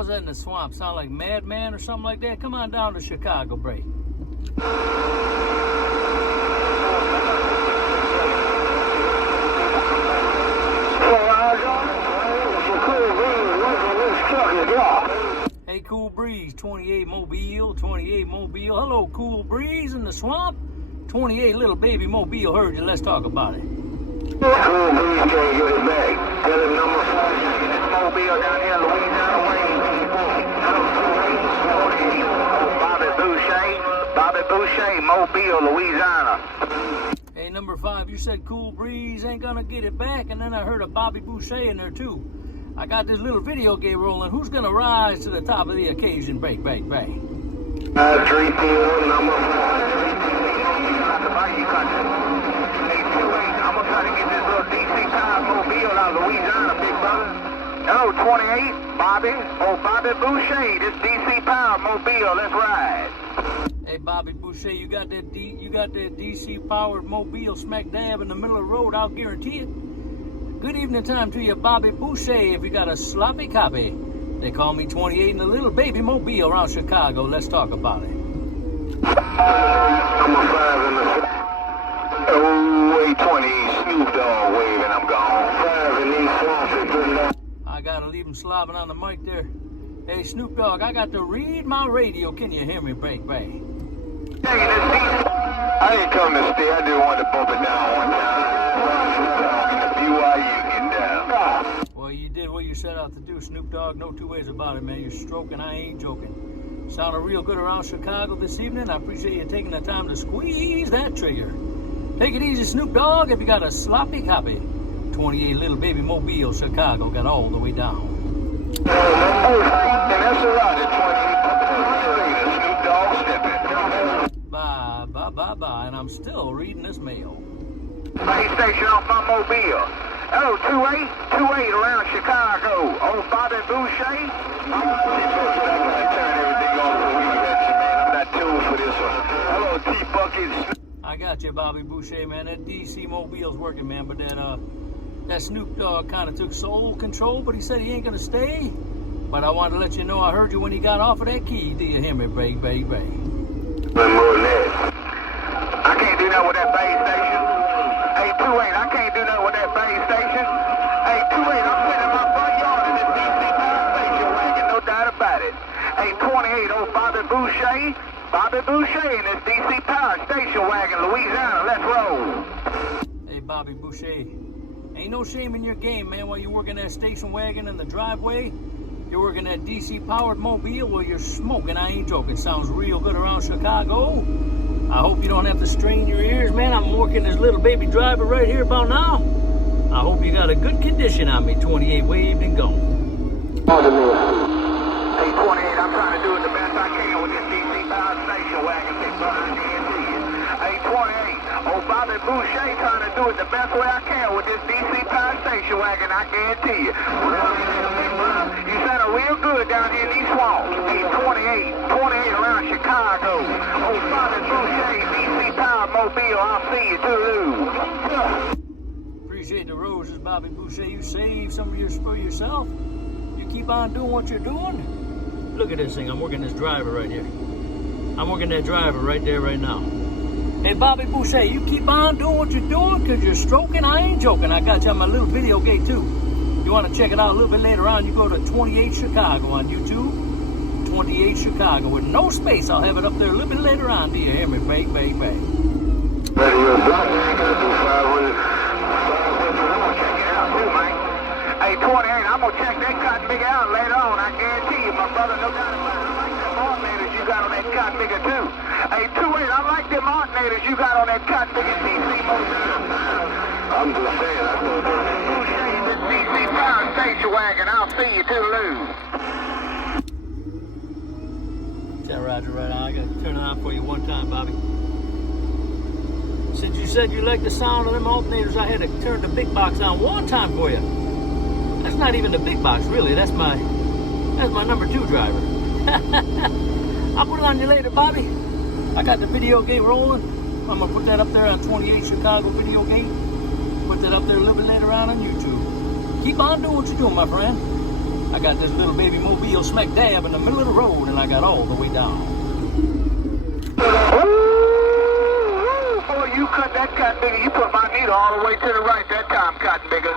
was that in the swamp? Sound like Madman or something like that? Come on down to Chicago, Bray. Hey, Cool Breeze, 28 Mobile, 28 Mobile. Hello, Cool Breeze in the swamp. 28 little baby Mobile heard you. Let's talk about it. Cool Breeze can't get it back. Got a number 5 Mobile down here, Louisiana way. Bobby Boucher, Mobile, Louisiana. Hey, number 5, you said Cool Breeze ain't gonna get it back, and then I heard a Bobby Boucher in there too. I got this little video game rolling. Who's gonna rise to the top of the occasion? Break. 3 number 5. I'm gonna try to get this little DC-5 Mobile out of Louisiana, big brother. Hello, 28, Bobby. Oh, Bobby Boucher, this DC-5 Mobile. Let's ride. Hey, Bobby Boucher, you got that DC-powered Mobile smack dab in the middle of the road. I'll guarantee it. Good evening time to you, Bobby Boucher. If you got a sloppy copy, they call me 28 and a little baby Mobile around Chicago. Let's talk about it. Number 5 in the 0820 Snoop Dogg waving. I'm gone. 5 in these swamps. I gotta leave him slobbing on the mic there. Hey, Snoop Dogg, I got to read my radio. Can you hear me? Break. I didn't come to stay. I just wanted to bump it down one time. BYU getting down. Well, you did what you set out to do, Snoop Dogg. No two ways about it, man. You're stroking. I ain't joking. Sounded real good around Chicago this evening. I appreciate you taking the time to squeeze that trigger. Take it easy, Snoop Dogg. If you got a sloppy copy, 28 little baby Mobile, Chicago got all the way down. And that's a lot at 28. Snoop Dogg stepping. Bye. And I'm still reading this mail. Base station off my Mobile. Hello, 28 around Chicago. Oh, Bobby Boucher. I'm not tuned for this one. Hello, T-Buckets. I got you, Bobby Boucher, man. That DC Mobile's working, man. But that Snoop Dogg kind of took sole control, but he said he ain't going to stay. But I wanted to let you know I heard you when he got off of that key. Do you hear me, Break? I can't do that with that base station. Hey, 28, I can't do that with that base station. Hey, 28, I'm sitting in my front yard in this DC power station wagon, no doubt about it. Hey, 28, oh, Bobby Boucher in this DC power station wagon, Louisiana, let's roll. Hey, Bobby Boucher, ain't no shame in your game, man, while you're working that station wagon in the driveway. You're working that DC-powered Mobile while you're smoking. I ain't joking. Sounds real good around Chicago. I hope you don't have to strain your ears, man. I'm working this little baby driver right here about now. I hope you got a good condition on me. 28 waved and gone. Hey, 28, I'm trying to do it the best I can with this DC-powered station wagon, big brother, I guarantee you. Hey, 28, oh, Bobby Boucher trying to do it the best way I can with this DC-powered station wagon, I guarantee you. You sounded real good down here in these swamps. Hey, 28 around Chicago. Oh, Bobby Boucher, DC-powered Mobile, I'll see you, toodaloo. Appreciate the roses, Bobby Boucher. You saved some of yours for yourself. You keep on doing what you're doing. Look at this thing. I'm working this driver right here. I'm working that driver right there right now. Hey, Bobby Boucher, you keep on doing what you're doing because you're stroking. I ain't joking. I got you on my little video gate, too. You want to check it out a little bit later on, you go to 28 Chicago on YouTube. 28 Chicago with no space. I'll have it up there a little bit later on. Do you hear me? Break. Hey, 28, I'm going to check that cotton big out later on. I guarantee you, my brother, no doubt about it. I like them alternators you got on that cotton bigger, too. Hey, 28, I like them alternators you got on that cotton bigger DC Mobile. I'm just saying, I thought that Boucher in this DC power station wagon. I'll see you, toodaloo. Tell Roger right on. I got to turn it on for you one time, Bobby. Since you said you like the sound of them alternators, I had to turn the big box on one time for you. That's not even the big box, really. That's my number 2 driver. I'll put it on you later, Bobby. I got the video gate rolling. I'm going to put that up there on 28 Chicago video gate. Put that up there a little bit later on YouTube. Keep on doing what you're doing, my friend. I got this little baby mobile smack dab in the middle of the road, and I got all the way down. Boy, you cut that cotton bigger. You put my needle all the way to the right that time, cotton bigger.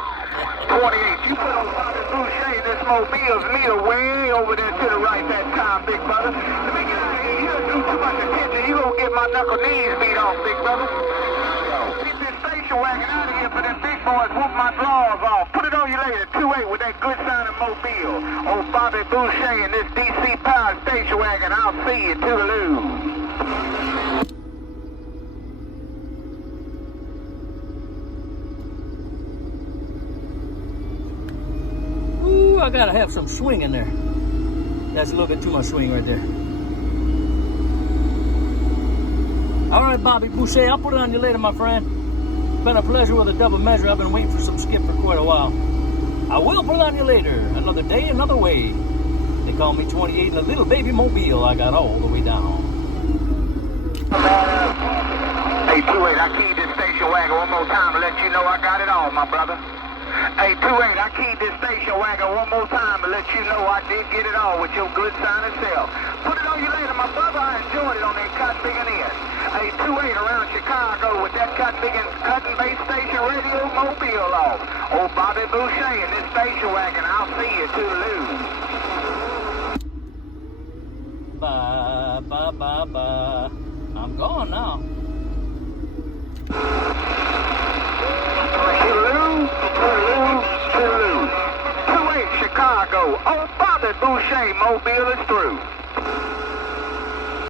28. You put on Boucher and this mobile's needle way over there to the right that time, big brother. Let me get out of here. You don't do too much attention. You gonna get my knuckle knees beat off, big brother. Get this station wagon out of here for them big boys whoop my drawers off. Put it on you later, 2-8 with that good sounding mobile. Oh, Bobby Boucher and this DC powered station wagon. I'll see you, toodaloo. Ooh, I gotta have some swing in there. That's a little bit too much swing right there. All right, Bobby Boucher, I'll put it on you later, my friend. Been a pleasure with a double measure. I've been waiting for some skip for quite a while. I will put it on you later. Another day, another way. They call me 28 and a little baby mobile. I got all the way down. Hey, 2-8, I keyed this station wagon one more time to let you know I got it all, my brother. Hey, 2-8, I keyed this station wagon one more time to let you know I did get it all with your good sounding self. Put it on you later, my brother. I enjoyed it on that cotton biggin' end. Hey, 2-8 around Chicago with that cotton base station radio mobile off. Oh, Bobby Boucher in this station wagon. I'll see you, toodaloo. Bye, bye, bye, bye. I'm gone now. Toodaloo, toodaloo, toodaloo. 2-8 Chicago. Oh, Bobby Boucher mobile is through.